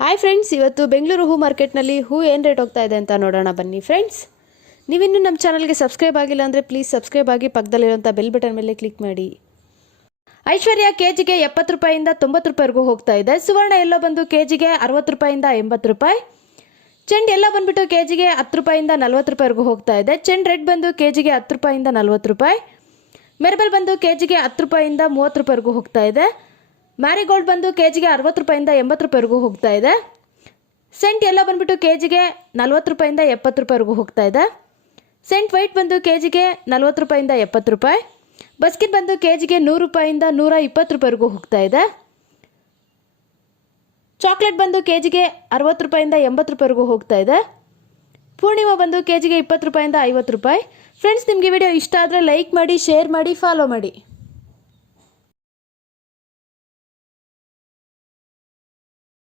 Hi friends, ಇವತ್ತು ಬೆಂಗಳೂರು ಹೂ ಮಾರ್ಕೆಟ್ನಲ್ಲಿ ಹೂ ಏನು ರೇಟ್ ಹೋಗ್ತಾ ಇದೆ ಅಂತ ನೋಡೋಣ ಬನ್ನಿ ಫ್ರೆಂಡ್ಸ್. ನೀವಿನ್ನೂ ನಮ್ಮ ಚಾನಲ್ಗೆ ಸಬ್ಸ್ಕ್ರೈಬ್ ಆಗಿಲ್ಲ ಅಂದರೆ ಪ್ಲೀಸ್ ಸಬ್ಸ್ಕ್ರೈಬ್ ಆಗಿ ಪಕ್ಕದಲ್ಲಿರುವಂಥ ಬೆಲ್ ಬಟನ್ ಮೇಲೆ ಕ್ಲಿಕ್ ಮಾಡಿ. ಐಶ್ವರ್ಯ ಕೆಜಿಗೆ 70 ರೂಪಾಯಿಂದ 90 ರೂಪಾಯಿವರೆಗೂ ಹೋಗ್ತಾ ಇದೆ. ಸುವರ್ಣ ಎಲ್ಲೋ ಬಂದು ಕೆಜಿಗೆ 60 ರೂಪಾಯಿಂದ 80 ರೂಪಾಯಿ. ಚೆಂಡು ಎಲ್ಲ ಬಂದುಬಿಟ್ಟು ಕೆಜಿಗೆ 10 ರೂಪಾಯಿಂದ 40 ರೂಪಾಯಿವರೆಗೂ ಹೋಗ್ತಾ ಇದೆ. ಚೆಂಡು ರೆಡ್ ಬಂದು ಕೆಜಿಗೆ 10 ರೂಪಾಯಿಂದ 40 ರೂಪಾಯಿ. ಮೆರ್ಬಲ್ ಬಂದು ಕೆಜಿಗೆ 10 ರೂಪಾಯಿಂದ 30 ರೂಪಾಯಿವರೆಗೂ ಹೋಗ್ತಾ ಇದೆ. ಮ್ಯಾರಿಗೋಲ್ಡ್ ಬಂದು ಕೆಜಿಗೆ 60 ರೂಪಾಯಿಂದ 80 ರೂಪಾಯಿವರೆಗೂ ಹೋಗ್ತಾ ಇದೆ. ಸೆಂಟ್ ಎಲ್ಲ ಬಂದುಬಿಟ್ಟು ಕೆಜಿಗೆ 40 ರೂಪಾಯಿಂದ 70 ರೂಪಾಯಿವರೆಗೂ ಹೋಗ್ತಾ ಇದೆ. ಸೆಂಟ್ ವೈಟ್ ಬಂದು ಕೆಜಿಗೆ 40 ರೂಪಾಯಿಂದ 70 ರೂಪಾಯಿ. ಬಸ್ಕಿಟ್ ಬಂದು ಕೆಜಿಗೆ 100 ರೂಪಾಯಿಂದ 120 ರೂಪಾಯಿವರೆಗೂ ಹೋಗ್ತಾ ಇದೆ. ಚಾಕ್ಲೇಟ್ ಬಂದು ಕೆಜಿಗೆ 60 ರೂಪಾಯಿಂದ 80 ರೂಪಾಯಿವರೆಗೂ ಹೋಗ್ತಾ ಇದೆ. ಪೂರ್ಣಿಮಾ ಬಂದು ಕೆಜಿಗೆ 20 ರೂಪಾಯಿಂದ 50 ರೂಪಾಯಿ. ಫ್ರೆಂಡ್ಸ್, ನಿಮಗೆ ವಿಡಿಯೋ ಇಷ್ಟ ಆದರೆ ಲೈಕ್ ಮಾಡಿ, ಶೇರ್ ಮಾಡಿ, ಫಾಲೋ ಮಾಡಿ.